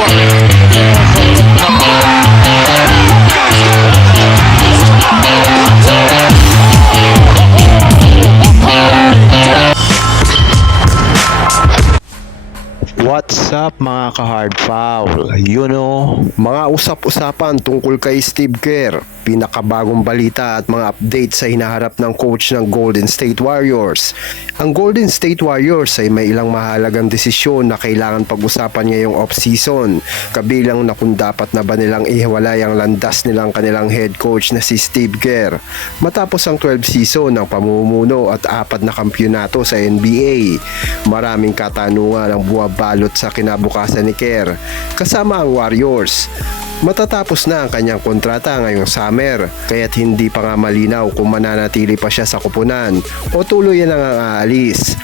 What's up mga ka-hard foul? Mga usap-usapan tungkol kay Steve Kerr, pinakabagong balita at mga update sa hinaharap ng coach ng Golden State Warriors. Ang Golden State Warriors ay may ilang mahalagang desisyon na kailangan pag-usapan ngayong off-season, kabilang na kung dapat na ba nilang ihiwalay ang landas nilang kanilang head coach na si Steve Kerr matapos ang 12 season ng pamumuno at 4 na kampyonato sa NBA. Maraming katanungan ang buwabalot sa kinabukasan ni Kerr kasama ang Warriors. Matatapos na ang kanyang kontrata ngayong summer, kaya't hindi pa nga malinaw kung mananatili pa siya sa koponan o tuluyan ang aalis.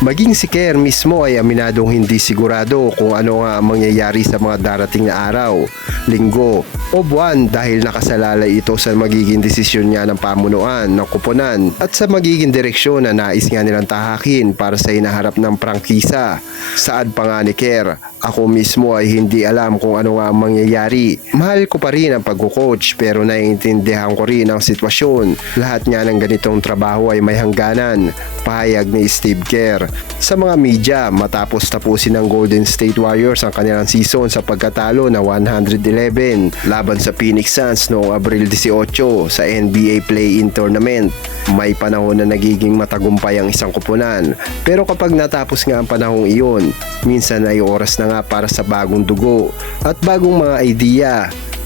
Maging si Kerr mismo ay aminadong hindi sigurado kung ano nga ang mangyayari sa mga darating na araw, linggo o buwan dahil nakasalalay ito sa magiging desisyon niya ng pamunuan ng koponan at sa magiging direksyon na nais nga nilang tahakin para sa hinaharap ng prangkisa. Saad pa nga ni Kerr, ako mismo ay hindi alam kung ano nga ang mangyayari. Mahal ko pa rin ang pagko-coach pero naiintindihan ko rin ang sitwasyon. Lahat nga ng ganitong trabaho ay may hangganan, pahayag ni Steve Kerr. Sa mga media, matapos tapusin ng Golden State Warriors ang kanilang season sa pagkatalo na 111 laban sa Phoenix Suns noong Abril 18 sa NBA Play-In Tournament, may panahon na nagiging matagumpay ang isang koponan. Pero kapag natapos nga ang panahong iyon, minsan ay oras na nga para sa bagong dugo at bagong mga idea.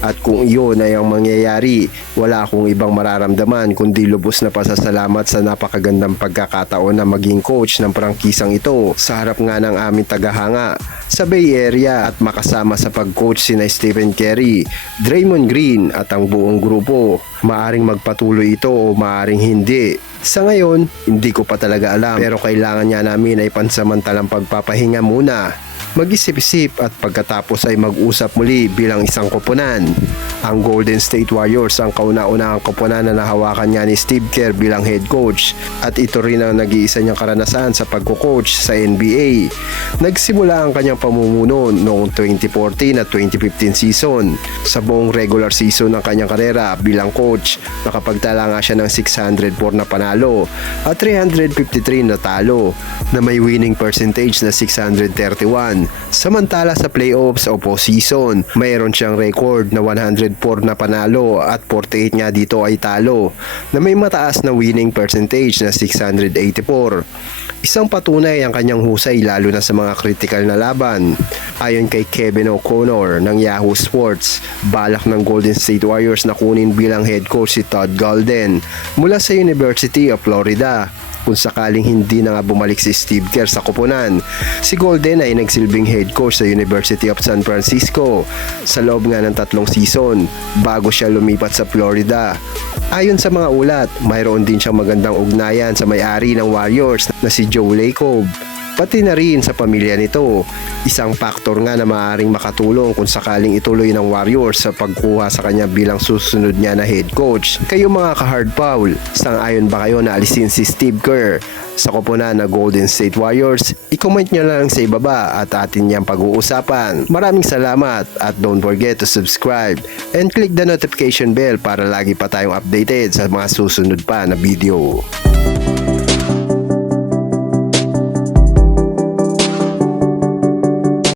At kung iyon ay ang mangyayari, wala akong ibang mararamdaman kundi lubos na pasasalamat sa napakagandang pagkakataon na maging coach ng prangkisang ito sa harap nga ng aming tagahanga sa Bay Area at makasama sa pag-coach sina Stephen Curry, Draymond Green at ang buong grupo. Maaring magpatuloy ito o maaring hindi. Sa ngayon, hindi ko pa talaga alam pero kailangan niya namin ay pansamantalang pagpapahinga muna. Mag-isip-isip at pagkatapos ay mag-usap muli bilang isang koponan. Ang Golden State Warriors ang kauna-unahang koponan na nahawakan niya ni Steve Kerr bilang head coach at ito rin ang nag-iisa niyang karanasan sa pagko-coach sa NBA. Nagsimula ang kanyang pamumuno noong 2014 at 2015 season. Sa buong regular season ng kanyang karera bilang coach, nakapagtala nga siya ng 604 na panalo at 353 na talo na may winning percentage na 631. Samantala sa playoffs o postseason, mayroon siyang record na 104 na panalo at 48 nga dito ay talo na may mataas na winning percentage na 684. Isang patunay ang kanyang husay lalo na sa mga critical na laban. Ayon kay Kevin O'Connor ng Yahoo Sports, balak ng Golden State Warriors na kunin bilang head coach si Todd Golden mula sa University of Florida. Kung sakaling hindi na nga bumalik si Steve Kerr sa koponan, si Golden ay nagsilbing head coach sa University of San Francisco sa loob nga ng 3 season bago siya lumipat sa Florida. Ayon sa mga ulat, mayroon din siyang magandang ugnayan sa may-ari ng Warriors na si Joe Lacob, pati na rin sa pamilya nito. Isang faktor nga na maaaring makatulong kung sakaling ituloy ng Warriors sa pagkuha sa kanya bilang susunod niya na head coach. Kayo mga ka-hard foul, sang-ayon ba kayo na alisin si Steve Kerr sa koponan na Golden State Warriors? I-comment nyo lang sa ibaba at atin niyang pag-uusapan. Maraming salamat at don't forget to subscribe and click the notification bell para lagi pa tayong updated sa mga susunod pa na video.